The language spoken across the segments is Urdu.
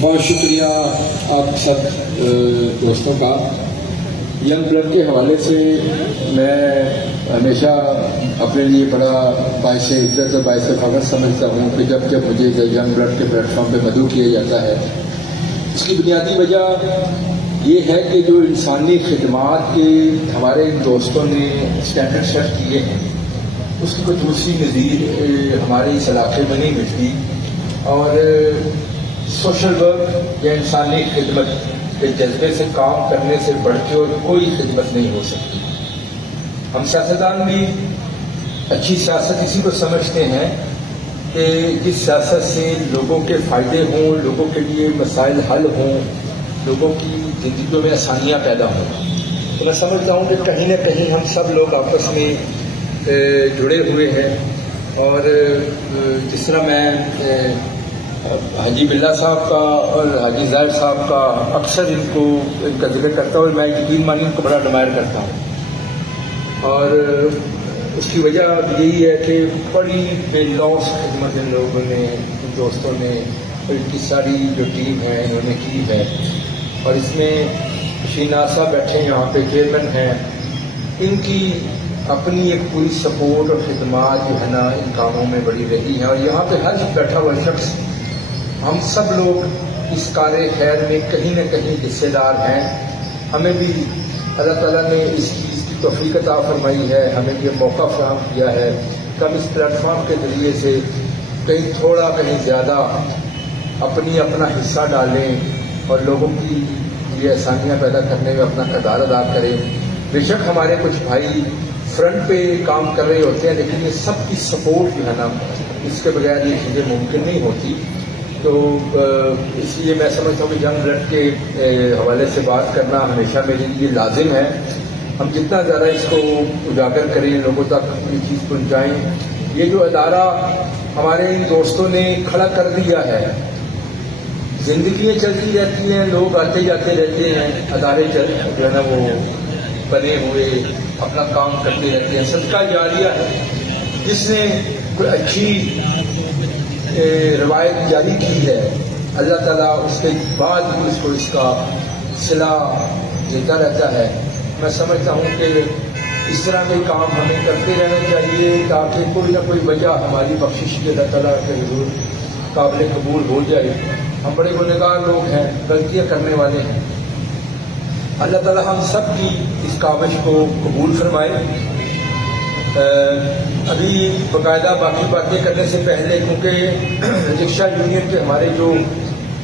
بہت شکریہ آپ سب دوستوں کا۔ ینگ بلڈ کے حوالے سے میں ہمیشہ اپنے لیے بڑا باعث عزت اور باعث فخر سمجھتا ہوں کہ جب مجھے ینگ بلڈ کے پلیٹ فارم پہ مدعو کیا جاتا ہے، اس کی بنیادی وجہ یہ ہے کہ جو انسانی خدمات کے ہمارے دوستوں نے اسٹینڈرڈ سیٹ کیے ہیں، اس کی کوئی دوسری نظیر ہمارے اس علاقے میں نہیں ملتی، اور سوشل ورک یا انسانی خدمت کے جذبے سے کام کرنے سے بڑھ کے اور کوئی خدمت نہیں ہو سکتی۔ ہم سیاستدان بھی اچھی سیاست اسی کو سمجھتے ہیں کہ جس سیاست سے لوگوں کے فائدے ہوں، لوگوں کے لیے مسائل حل ہوں، لوگوں کی زندگیوں میں آسانیاں پیدا ہوں۔ تو میں سمجھتا ہوں کہ کہیں نہ کہیں ہم سب لوگ آپس میں جڑے ہوئے ہیں، اور جس طرح میں حاجی بلّہ صاحب کا اور حاجی زاہد صاحب کا اکثر ان کا ذکر کرتا ہوں، میں یقین مانی ان کو بڑا ایڈمائر کرتا ہوں، اور اس کی وجہ یہی ہے کہ بڑی بے لوث خدمت ان لوگوں نے، ان دوستوں نے، ان کی ساری جو ٹیم ہے انہوں نے کی ہے۔ اور اس میں شین صاحب بیٹھے یہاں پہ چیئرمین ہیں، ان کی اپنی ایک پوری سپورٹ اور خدمات جو ہے نا ان کاموں میں بڑی رہی ہے، اور یہاں پہ ہر بیٹھا ہوا شخص، ہم سب لوگ اس کار خیر میں کہیں نہ کہیں حصے دار ہیں۔ ہمیں بھی اللہ تعالیٰ نے اس کی توفیق عطا فرمائی ہے، ہمیں یہ موقع فراہم کیا ہے کہ ہم اس پلیٹ فارم کے ذریعے سے کہیں تھوڑا کہیں زیادہ اپنا حصہ ڈالیں اور لوگوں کی یہ آسانیاں پیدا کرنے میں اپنا کردار ادا کریں۔ بے شک ہمارے کچھ بھائی فرنٹ پہ کام کر رہے ہوتے ہیں، لیکن یہ سب کی سپورٹ جو ہے نا، اس کے بغیر یہ چیزیں ممکن نہیں ہوتی۔ تو اس لیے میں سمجھتا ہوں کہ ینگ بلڈ کے حوالے سے بات کرنا ہمیشہ میرے لیے لازم ہے۔ ہم جتنا زیادہ اس کو اجاگر کریں، لوگوں تک یہ چیز پہنچائیں۔ یہ جو ادارہ ہمارے ان دوستوں نے کھڑا کر دیا ہے، زندگیاں چلتی رہتی ہیں، لوگ آتے جاتے رہتے ہیں، ادارے جو ہے نا وہ بنے ہوئے اپنا کام کرتے رہتے ہیں۔ صدقہ جاریہ ہے، جس نے کوئی اچھی روایت جاری کی ہے، اللہ تعالیٰ اس کے بعد بھی اس کا صلہ دیتا رہتا ہے۔ میں سمجھتا ہوں کہ اس طرح کے کام ہمیں کرتے رہنا چاہیے، تاکہ کوئی نہ کوئی وجہ ہماری بخشش کی اللہ تعالیٰ کے حضور قابل قبول ہو جائے۔ ہم بڑے گنہگار لوگ ہیں، غلطیاں کرنے والے ہیں، اللہ تعالیٰ ہم سب کی اس کاوش کو قبول فرمائے۔ ابھی باقاعدہ باقی باتیں کرنے سے پہلے، کیونکہ رکشہ یونین کے ہمارے جو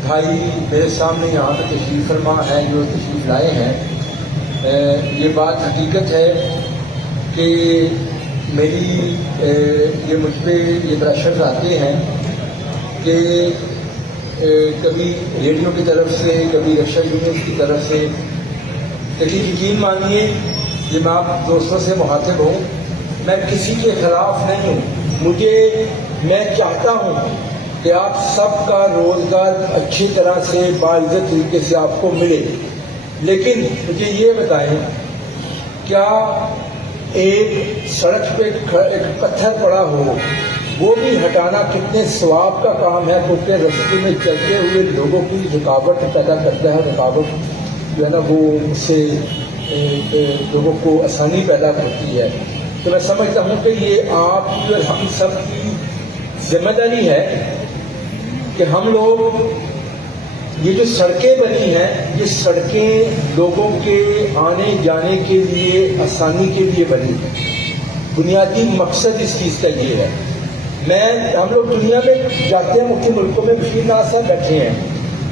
بھائی میرے سامنے یہاں پہ تشریف فرما ہیں، جو تشریف لائے ہیں، یہ بات حقیقت ہے کہ میری یہ مجھ پہ یہ پریشرز آتے ہیں کہ کبھی ریڈیو کی طرف سے، کبھی رکشہ یونین کی طرف سے، لیکن یقین مانیے یہ میں آپ دوستوں سے مخاطب ہوں، میں کسی کے خلاف نہیں ہوں۔ میں چاہتا ہوں کہ آپ سب کا روزگار اچھی طرح سے باعزت طریقے سے آپ کو ملے، لیکن مجھے یہ بتائیں، کیا ایک سڑک پہ ایک پتھر پڑا ہو وہ بھی ہٹانا کتنے ثواب کا کام ہے، کیونکہ رستے میں چلتے ہوئے لوگوں کی رکاوٹ پیدا کرتا ہے، رکاوٹ جو ہے نا وہ اس سے لوگوں کو آسانی پیدا کرتی ہے۔ تو میں سمجھتا ہوں کہ یہ آپ کی اور ہم سب کی ذمہ داری ہے کہ ہم لوگ یہ جو سڑکیں بنی ہیں، یہ سڑکیں لوگوں کے آنے جانے کے لیے آسانی کے لیے بنی ہیں۔ بنیادی مقصد اس چیز کا یہ ہے۔ ہم لوگ دنیا میں جاتے ہیں، مختلف ملکوں میں، بشیر ناز صاحب بیٹھے ہیں،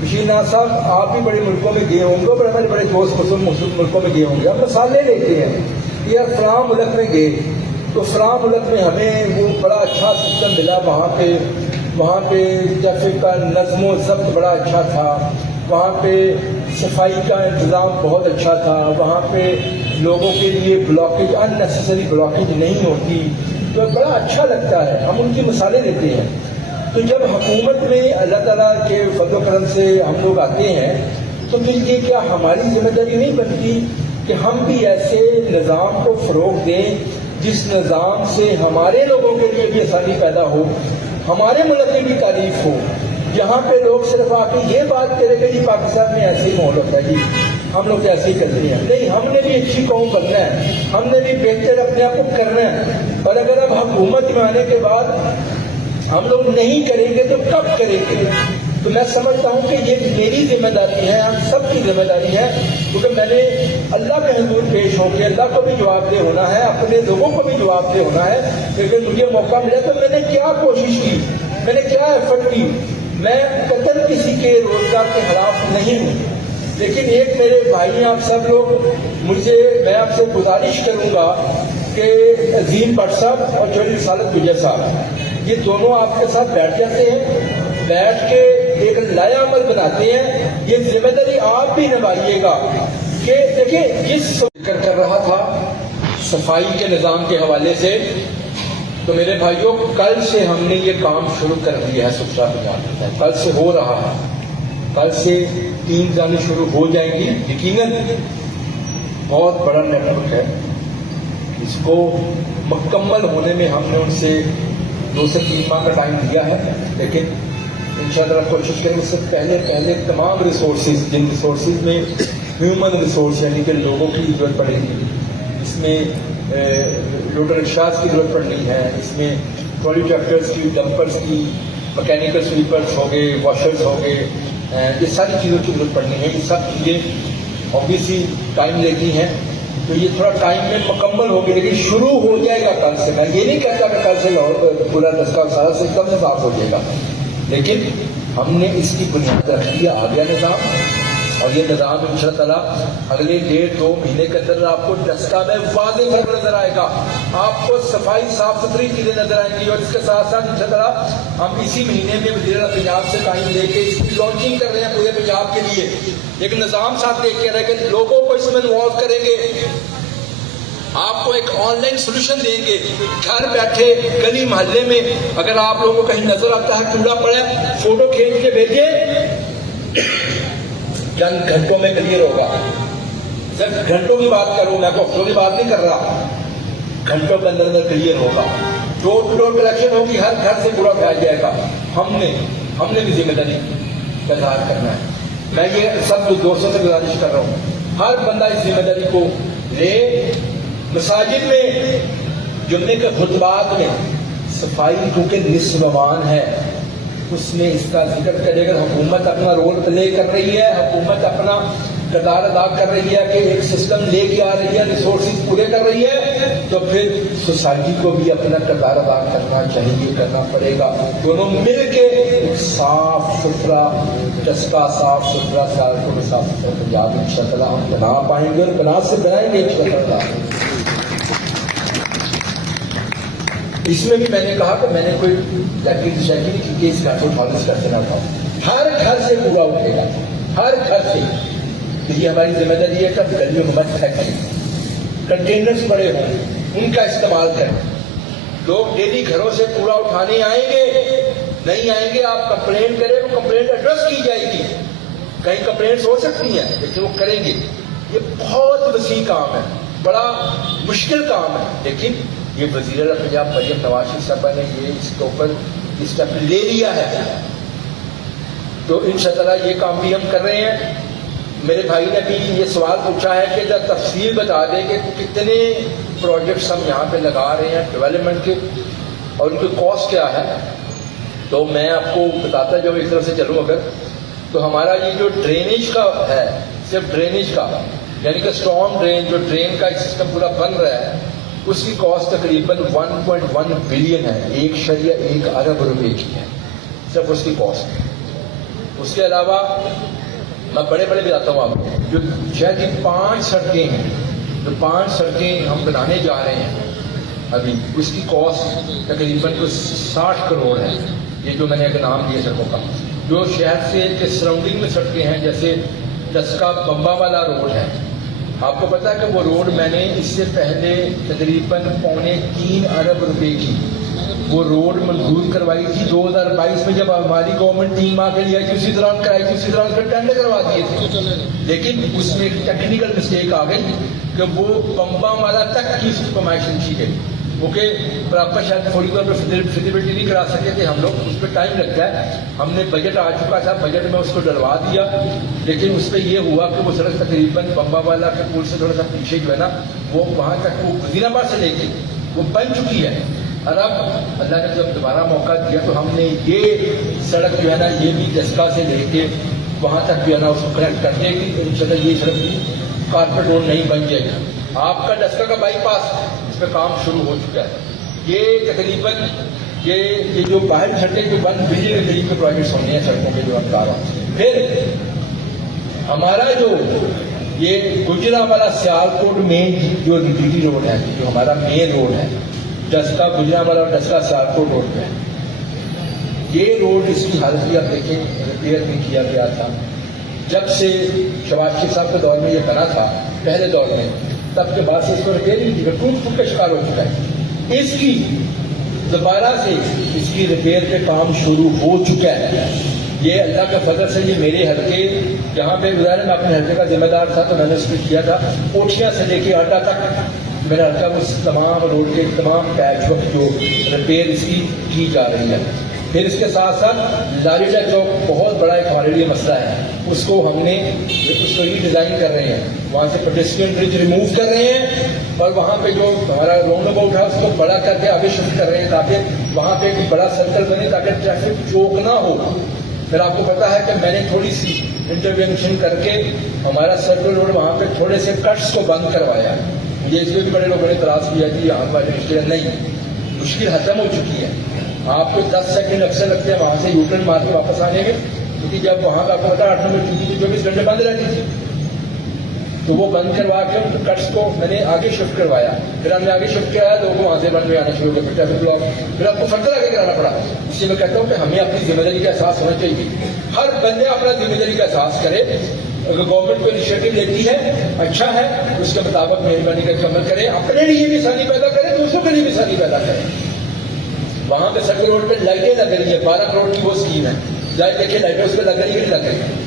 بشیر ناز صاحب آپ بھی بڑے ملکوں میں گئے ہوں گے، اور ہمارے بڑے دوست مسلم ملکوں میں گئے ہوں گے۔ ہم مثالیں لیتے ہیں کہ یار فلاں ملک میں گئے تو فلاں ملک میں ہمیں وہ بڑا اچھا سسٹم ملا، وہاں پہ ٹریفک کا نظم و ضبط بڑا اچھا تھا، وہاں پہ صفائی کا انتظام بہت اچھا تھا، وہاں پہ لوگوں کے لیے بلاکیج، ان نیسیسری بلاکیج نہیں ہوتی، تو بڑا اچھا لگتا ہے۔ ہم ان کی مثالیں دیتے ہیں۔ تو جب حکومت میں اللہ تعالیٰ کے فضل و کرم سے ہم لوگ آتے ہیں، تو پھر یہ کیا ہماری ذمہ داری نہیں بنتی کہ ہم بھی ایسے نظام کو فروغ دیں جس نظام سے ہمارے لوگوں کے لیے بھی آسانی پیدا ہو، ہمارے ملک میں بھی تعریف ہو، جہاں یہاں پہ لوگ صرف آ کے یہ بات کریں کہ جی پاکستان میں ایسے ہی ماحول ہوتا ہے جی ہم لوگ ایسے ہی کرتے ہیں. نہیں, ہم نے بھی اچھی قوم بننا ہے, ہم نے بھی بہتر اپنے آپ کو کرنا ہے. اور اگر اب حکومت میں آنے کے بعد ہم لوگ نہیں کریں گے تو کب کریں گے؟ تو میں سمجھتا ہوں کہ یہ میری ذمہ داری ہے, ہم سب کی ذمہ داری ہے, کیونکہ میں نے اللہ کے حضور پیش ہو کے اللہ کو بھی جواب دہ ہونا ہے, اپنے لوگوں کو بھی جواب دہ ہونا ہے. لیکن مجھے موقع ملا تو میں نے کیا کوشش کی, میں نے کیا ایفرٹ کی. میں قطر کسی کے روزگار کے خلاف نہیں ہوں, لیکن ایک میرے بھائی ہیں آپ سب لوگ, میں آپ سے گزارش کروں گا کہ عظیم بٹ صاحب اور چودھری رسالت گجر صاحب یہ دونوں آپ کے ساتھ بیٹھ جاتے ہیں, بیٹھ کے ایک نیا عمل بناتے ہیں. یہ ذمہ داری آپ بھی نبھائیے گا کہ دیکھیں جس ذکر کر رہا تھا صفائی کے نظام کے حوالے سے, تو میرے بھائیوں کل سے ہم نے یہ کام شروع کر دیا ہے. ستھرا پنجاب کل سے ہو رہا ہے, کل سے ٹیم جانے شروع ہو جائیں گی. یقیناً بہت بڑا نیٹ ورک ہے, اس کو مکمل ہونے میں ہم نے ان سے 2 سے 3 ماہ کا ٹائم دیا ہے, لیکن انشاءاللہ کوشش کریں. اس سے پہلے تمام ریسورسز, جن ریسورسز میں ہیومن ریسورس یعنی کہ لوگوں کی ضرورت پڑے گی, اس میں لوڈر رکشاز کی ضرورت پڑنی ہے, اس میں ٹرالی ٹریکٹرز کی, ڈمپرز کی, مکینیکل سویپرز ہو گئے, واشرز ہو گئے, یہ ساری چیزوں کی ضرورت پڑنی ہے. یہ سب چیزیں آبویسلی ٹائم لیتی ہیں, تو یہ تھوڑا ٹائم میں مکمل ہوگی, لیکن شروع ہو جائے گا کل سے. میں یہ نہیں کہتا کہ کل سے پورا دستہ سارا سسٹم سے صاف ہو جائے گا, لیکن ہم نے اس کی بنیاد رکھ دیا, آ گیا نظام. اور یہ نظام انشاءاللہ اگلے 1.5-2 مہینے کے اندر آپ کو دستہ میں واضح فرق نظر آئے گا, آپ کو صفائی صاف ستھری چیزیں نظر آئیں گی. اور اس کے ساتھ ساتھ انشاءاللہ ہم اسی مہینے میں وزیر پنجاب سے ٹائم لے کے اس کی لانچنگ کر رہے ہیں پورے پنجاب کے لیے. ایک نظام ساتھ دیکھ کے رہے کہ لوگوں کو اس میں انوالو کریں گے, آپ کو ایک آن لائن سولوشن دیں گے. گھر بیٹھے گلی محلے میں اگر آپ لوگوں کو کہیں نظر آتا ہے کوڑا پڑا, فوٹو کھینچ کے بھیجیں, چند گھنٹوں میں کلیئر ہوگا. صرف گھنٹوں کی بات کروں, میں کو ہفتوں کی بات نہیں کر رہا, گھنٹوں کے اندر اندر کلیئر ہوگا. ڈور ٹو ڈور کلیکشن ہوگی, ہر گھر سے کوڑا پھیل جائے گا. ہم نے بھی ذمہ داری کا اظہار کرنا ہے. میں یہ سب دوستوں سے گزارش کر رہا ہوں, ہر بندہ اس ذمہ داری کو لے. مساجد میں جمعے کے خطبات میں صفائی کیونکہ نصف ایمان ہے, اس میں اس کا ذکر کرے. اگر حکومت اپنا رول پلے کر رہی ہے, حکومت اپنا کردار ادا کر رہی ہے کہ ایک سسٹم لے کے آ رہی ہے, ریسورسز پورے کر رہی ہے, تو پھر سوسائٹی کو بھی اپنا کردار ادا کرنا چاہیے, کرنا پڑے گا. دونوں مل کے ایک صاف ستھرا ڈسکا, صاف ستھرا سیالکوٹ, صاف ستھرا پنجاب انشاءاللہ ہم بنا پائیں گے, اور بنا سے بنائیں گے انشاءاللہ. اس میں بھی میں نے کہا کہ میں نے کوئی نہیں کی کہ اس گھر کو پالش کرتے نہ تھا. ہر گھر سے کوڑا اٹھے گا, ہر گھر سے. یہ ہماری ذمہ داری ہے کہ گلیوں میں مت پھینکیں, کنٹینرز پڑے ہوں ان کا استعمال کریں. لوگ ڈیلی گھروں سے کوڑا اٹھانے آئیں گے, نہیں آئیں گے, آپ کمپلین کریں, وہ کمپلینٹ ایڈریس کی جائے گی. کہیں کمپلینٹس ہو سکتی ہیں لیکن وہ کریں گے. یہ بہت وسیع کام ہے, بڑا مشکل کام ہے, لیکن یہ وزیر پنجاب مریم نواز صاحبہ نے یہ اس کے اوپر اسٹیپ لے لیا ہے. تو انشاءاللہ یہ کام بھی ہم کر رہے ہیں. میرے بھائی نے بھی یہ سوال پوچھا ہے کہ ذرا تفصیل بتا دیں کہ کتنے پروجیکٹس ہم یہاں پہ لگا رہے ہیں ڈیولپمنٹ کے, اور ان کی کاسٹ کیا ہے. تو میں آپ کو بتاتا جب ایک طرف سے چلوں اگر, تو ہمارا یہ جو ڈرینیج کا ہے, صرف ڈرینیج کا یعنی کہ اسٹارم ڈرین جو ڈرین کا سسٹم پورا بن رہا ہے, اس کی کاسٹ تقریباً 1.1 بلین ہے, 1.1 ارب روپے کی ہے صرف اس کی کاسٹ. اس کے علاوہ میں بڑے بتاتا ہوں آپ کو, جو شاید 5 سڑکیں ہیں, جو 5 سڑکیں ہم بنانے جا رہے ہیں ابھی, اس کی کاسٹ تقریباً 60 کروڑ ہے. یہ جو میں نے ایک نام دیا سڑکوں کا, جو شہر سے کے سراؤنڈنگ میں سڑکیں ہیں, جیسے دسکا بمبا والا روڈ ہے. آپ کو پتا ہے کہ وہ روڈ میں نے اس سے پہلے تقریباً 3.25 ارب روپے کی وہ روڈ منظور کروائی تھی 2022 میں, جب ہماری گورنمنٹ 3 ماہ کے لیے آئی تھی, اسی دوران کرائی تھی, اسی دوران پھر ٹینڈر کروا دیے تھے. لیکن اس میں ایک ٹیکنیکل مسٹیک آ گئی کہ وہ بمبا والا تک کی اس کی پیمائش لکھی گئی, اوکے پراپر شاید فوری طور پر فیزیبلٹی نہیں کرا سکے تھے ہم لوگ, اس پہ ٹائم لگتا ہے. ہم نے بجٹ آ چکا تھا, بجٹ میں اس کو ڈلوا دیا, لیکن اس پہ یہ ہوا کہ وہ سڑک تقریباً بمبا والا کے پل سے تھوڑا سا پیچھے جو ہے نا وہ وہاں تک وہ وزیر آباد سے لے کے وہ بن چکی ہے. اور اب اللہ نے جب دوبارہ موقع دیا تو ہم نے یہ سڑک جو ہے نا یہ بھی جسکا سے لے کے وہاں تک جو ہے نا اس کو کنیکٹ کر دے گی. تو انشاءاللہ یہ سڑک کارپیٹ روڈ نہیں بن جائے گی. آپ کا ڈسکا کا بائی پاس اس پہ کام شروع ہو چکا ہے. یہ تقریباً یہ جو باہر چھٹے جو 1 بلین کے قریب کے پروجیکٹس ہونے ہیں سڑکوں کے جو ہم بتا رہا ہوں. پھر ہمارا جو یہ گجرانوالہ سیالکوٹ مین جو ڈی روڈ ہے, جو ہمارا مین روڈ ہے ڈسکا گجرانوالہ اور ڈسکا سیالکوٹ روڈ پہ, یہ روڈ اس کی حالت بھی آپ دیکھیں ریپیئر نہیں کیا گیا تھا. جب سے شہباز شریف صاحب کے دور میں یہ بنا تھا پہلے دور میں, تب کے بعد سے اس کو ریپیئر نہیں کیا, ٹوٹ پھوٹ کا شکار ہو چکا ہے. اس کی دوبارہ سے اس کی ریپیئر پہ کام شروع ہو چکا ہے. یہ اللہ کے فضل سے یہ میرے حلقے جہاں پہ گزارے میں اپنے حلقے کا ذمہ دار تھا تو میں نے اس پہ کیا تھا. کوٹھیاں سے لے کے آٹا تک میرا حلقہ اس تمام روڈ کے تمام پیچ ورک جو ریپیئر اس کی جا رہی ہے. پھر اس کے ساتھ ساتھ لاریڈا چوک بہت بڑا ایک ہمارے لیے مسئلہ ہے, اس کو ہم نے اس کو ری ڈیزائن کر رہے ہیں. وہاں سے پیڈسٹرین برج ریموو کر رہے ہیں اور وہاں پہ جو ہمارا راؤنڈ اباؤٹ ہے اس کو بڑا کر کے آگے شفٹ کر رہے ہیں تاکہ وہاں پہ ایک بڑا سرکل بنے تاکہ ٹریفک چوک نہ ہو. پھر آپ کو پتا ہے کہ میں نے تھوڑی سی انٹروینشن کر کے ہمارا سرکل روڈ وہاں پہ تھوڑے سے کٹس کو بند کروایا. مجھے اس لیے بھی بڑے لوگوں نے اعتراض کیا کہ یہاں پر رجسٹر نہیں, مشکل ختم ہو چکی ہے. آپ کو 10 سیکنڈ اکثر لگتے ہیں وہاں سے یو ٹرن مار کے واپس آنے میں, کیونکہ جب وہاں کا آپ کو پتا 8 نمبر چوکی تھی 24 گھنٹے بند رہتی تھی, تو وہ بند کروا کے کٹس کو میں نے آگے شفٹ کروایا. پھر ہم نے آگے شفٹ کرایا, لوگوں کو وہاں سے بند میں آنا شروع کر ٹریفک بلاک, پھر آپ کو فردر آگے کرانا پڑا. اس لیے میں کہتا ہوں کہ ہمیں اپنی ذمہ داری کا احساس ہونا چاہیے. ہر بندے اپنا ذمہ داری کا احساس کرے. اگر گورنمنٹ کو انیشیٹو لیتی ہے اچھا ہے, اس کے مطابق مہربانی کر کے عمل کرے, اپنے لیے بھی آسانی پیدا کرے, دوسروں کے لیے بھی آسانی پیدا کرے. وہاں پہ سرکل روڈ پہ لائٹیں لگ رہی ہیں, 12 کروڑ کی وہ اسکیم ہے, لائٹ دیکھیں لائٹیں اس پہ لگ رہی ہے نہیں لگ رہی ہے.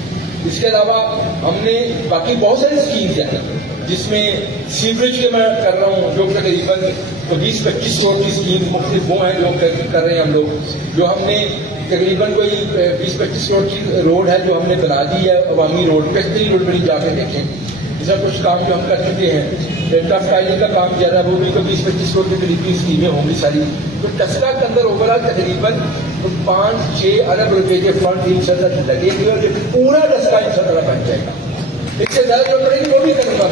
اس کے علاوہ ہم نے باقی بہت ساری اسکیمز ہیں جس میں سیوریج کے میں کر رہا ہوں جو تقریباً 20-25 کروڑ کی اسکیم مختلف وہ ہیں جو کر رہے ہیں ہم لوگ. جو ہم نے تقریباً کوئی 20-25 کروڑ کی روڈ ہے جو ہم نے بنا دی ہے عوامی روڈ پہ, کتنی روڈ پہ جا کے دیکھیں. اس میں کچھ کام جو ہم کر چکے ہیں, ڈیلٹا فائلنگ کا کام کیا ہے وہ بھی 20-25 کروڑ کے قریب کی اسکیمیں ہوں گی ساری. تو ٹسلا کے اندر اوور آل تقریباً 5-6 ارب روپے کے فنڈ انشاءاللہ لگے گی اور یہ پورا ٹسلا انشاءاللہ بن جائے گا. اس سے زیادہ جو پڑے گی وہ بھی کروں گا,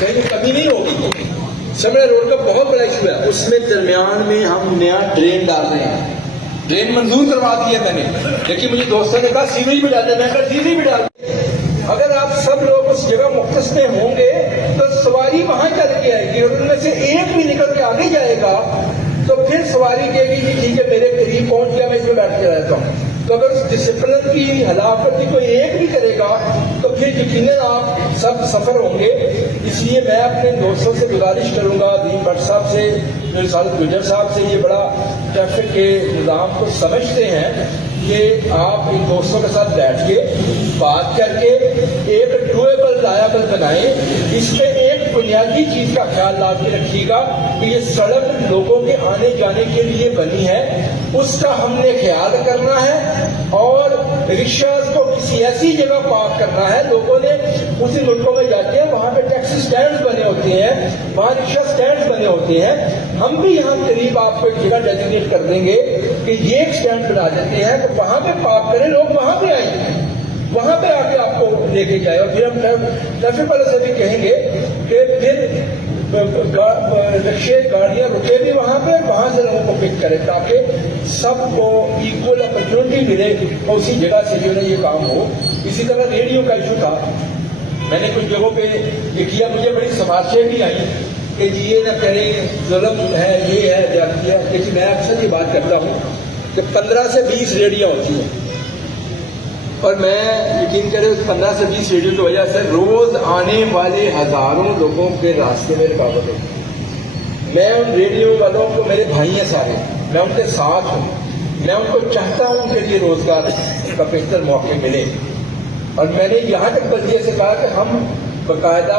کہیں کمی نہیں ہوگی. سمرا روڈ کا بہت بڑا ایشو ہے, اس میں درمیان میں ہم نیا ڈرین ڈال رہے ہیں. ڈرین منظور کروا دی ہے میں نے, لیکن مجھے دوستوں نے کہا سیوریج بھی ڈالتے ہیں, میں کہا سیوریج بھی ڈال. اگر آپ سب لوگ اس جگہ مختص میں ہوں گے تو سواری وہاں چل کے آئے گی, اور ان میں سے ایک بھی نکل کے آگے جائے گا تو پھر سواری کہے گی کہ ٹھیک ہے میرے قریب پہنچ گیا, میں اس میں بیٹھ کے رہتا ہوں. تو اگر اس ڈسپلن کی ہلاکت کی کوئی ایک بھی کرے گا تو پھر یقیناً آپ سب سفر ہوں گے. اس لیے میں اپنے دوستوں سے گزارش کروں گا, دین بٹ صاحب سے, رسالت گجر صاحب سے, یہ بڑا ٹریفک کے نظام کو سمجھتے ہیں, کہ آپ ان دوستوں کے ساتھ بیٹھ کے بات کر کے ایک ڈویبل لائبل بنائیں. اس میں ایک بنیادی چیز کا خیال لاتے رکھیے گا کہ یہ سڑک لوگوں کے آنے جانے کے لیے بنی ہے, اس کا ہم نے خیال کرنا ہے اور رکشاز کو کسی ایسی جگہ پارک کرنا ہے. لوگوں نے اسی ملکوں میں جاتے ہیں وہاں پہ ٹیکسی اسٹینڈ بنے ہوتے ہیں, وہاں رکشا اسٹینڈ بنے ہوتے ہیں. ہم بھی یہاں قریب آپ کو ایک جگہ ڈیزیگنیٹ کر دیں گے کہ یہ ایک اسٹینڈ بنا دیتے ہیں, تو وہاں پہ پارک کریں, لوگ وہاں پہ آئیں, وہاں پہ آ کے آپ کو لے کے جائے. اور پھر ہم ٹریفک والے سے بھی کہیں گے کہ پھر رکشے گاڑیاں رکے بھی وہاں پہ, وہاں سے لوگوں کو پک کرے تاکہ سب کو ایکول اپرچونٹی ملے اور اسی جگہ سے جو ہے یہ کام ہو. اسی طرح ریڈیو کا ایشو تھا, میں نے کچھ جگہوں پہ یہ کیا, مجھے بڑی سفارشیں بھی آئیں کہ جی یہ نہ کریں, ظلم ہے, یہ ہے جاتی ہے. لیکن میں اکثر یہ بات کرتا ہوں کہ 15 سے 20 ریڈیاں ہوتی ہیں, اور میں یقین کرے اس 15 سے 20 ریڈیو کی وجہ سے روز آنے والے ہزاروں لوگوں کے راستے میں رکاوٹ ہوتی ہے. میں ان ریڈیو والوں کو, میرے بھائی ہیں سارے, میں ان کے ساتھ ہوں, میں ان کو چاہتا ہوں کہ یہ روزگار کا بہتر موقع ملے. اور میں نے یہاں تک بلدیہ سے کہا کہ ہم باقاعدہ